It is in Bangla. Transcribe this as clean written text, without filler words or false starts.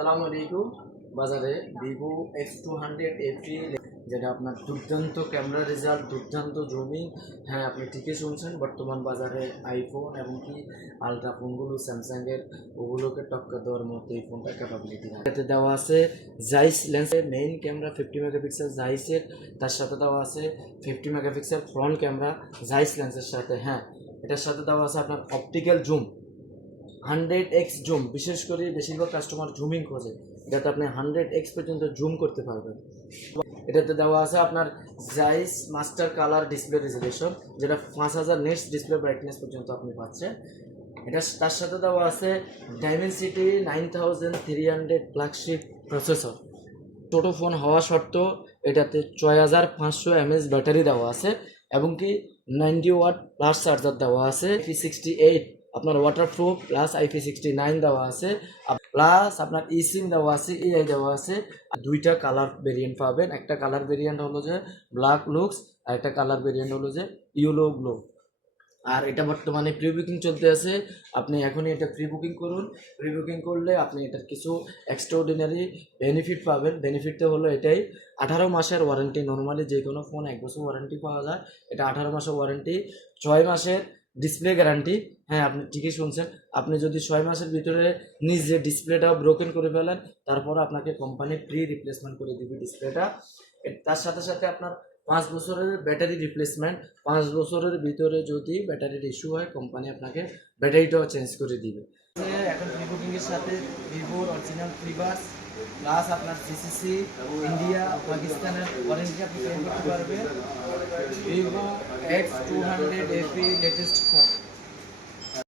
আসসালামু আলাইকুম। বাজারে ভিভো X200 FE যেটা আপনার দুর্দান্ত ক্যামেরা রেজাল্ট, দুর্দান্ত জুমিং। হ্যাঁ, আপনি ঠিকই শুনছেন। বর্তমান বাজারে আইফোন এবং কি আলট্রা ফোনগুলো স্যামসাংয়ের ওগুলোকে টক্কর দেওয়ার মতো এই ফোনটার ক্যাপাবিলিটি রাখে। এতে দেওয়া আছে জাইস লেন্সের মেইন ক্যামেরা 50 মেগাপিক্সেল জাইসের, তার সাথে দেওয়া আছে 50 মেগাপিক্সেল ফ্রন্ট ক্যামেরা জাইস লেন্সের সাথে। হ্যাঁ, এটার সাথে দেওয়া আছে আপনার অপটিক্যাল জুম 100x জুম। বিশেষ করে বেশিরভাগ কাস্টমার জুমিং খোঁজে, যাতে আপনি 100x পর্যন্ত জুম করতে পারবেন। এটাতে দেওয়া আছে আপনার জাইস মাস্টার কালার ডিসপ্লে রেজোলিউশন, যেটা 5000 নেটস ডিসপ্লে ব্রাইটনেস পর্যন্ত আপনি পাচ্ছেন। এটা তার সাথে দেওয়া আছে ডাইমেনসিটি 9300 ফ্ল্যাগশিপ প্রসেসর। ছোটো ফোন হওয়া সত্ত্বেও এটাতে 6500 mAh ব্যাটারি দেওয়া আছে এবং কি 90 ওয়াট প্লাস চার্জার দেওয়া আছে। IP68 আপনার ওয়াটারপ্রুফ প্লাস IP69 দেওয়া আছে, প্লাস আপনার ইসিম দেওয়া আছে, এআই দেওয়া আছে। আর দুইটা কালার ভেরিয়েন্ট পাবেন। একটা কালার ভেরিয়েন্ট হলো যে ব্ল্যাক লুকস, আর একটা কালার ভেরিয়েন্ট হলো যে ইয়েলো গ্লো। আর এটা বর্তমানে প্রি বুকিং চলতে আছে। আপনি এখনই এটা প্রি বুকিং করুন। প্রি বুকিং করলে আপনি এটার কিছু এক্সট্রাঅর্ডিনারি বেনিফিট পাবেন। বেনিফিটটা হলো এটাই, 18 মাসের ওয়ারেন্টি। নর্মালি যে কোনো ফোন 1 বছর ওয়ারেন্টি পাওয়া যায়, এটা 18 মাসের ওয়ারেন্টি, 6 মাসের ডিসপ্লে গ্যারান্টি। হ্যাঁ, আপনি ঠিকই শুনছেন। আপনি যদি 6 মাসের ভিতরে নিজে ডিসপ্লেটা ব্রোকেন করে ফেলেন, তারপর আপনাকে কোম্পানি ফ্রি রিপ্লেসমেন্ট করে দিবে ডিসপ্লেটা। তার সাথে সাথে আপনার 5 বছরের ব্যাটারি রিপ্লেসমেন্ট। 5 বছরের ভিতরে যদি ব্যাটারির ইস্যু হয়, কোম্পানি আপনাকে ব্যাটারিটাও চেঞ্জ করে দিবে। এখন প্রি বুকিংয়ের সাথে ভিভোর অরিজিনাল ফ্রিবাস প্লাস আপনার জিসিসি ইন্ডিয়া পাকিস্তানের ওয়ারেন্টি আপনি ক্লেম করতে পারবেন। Vivo X200 FE latest phone.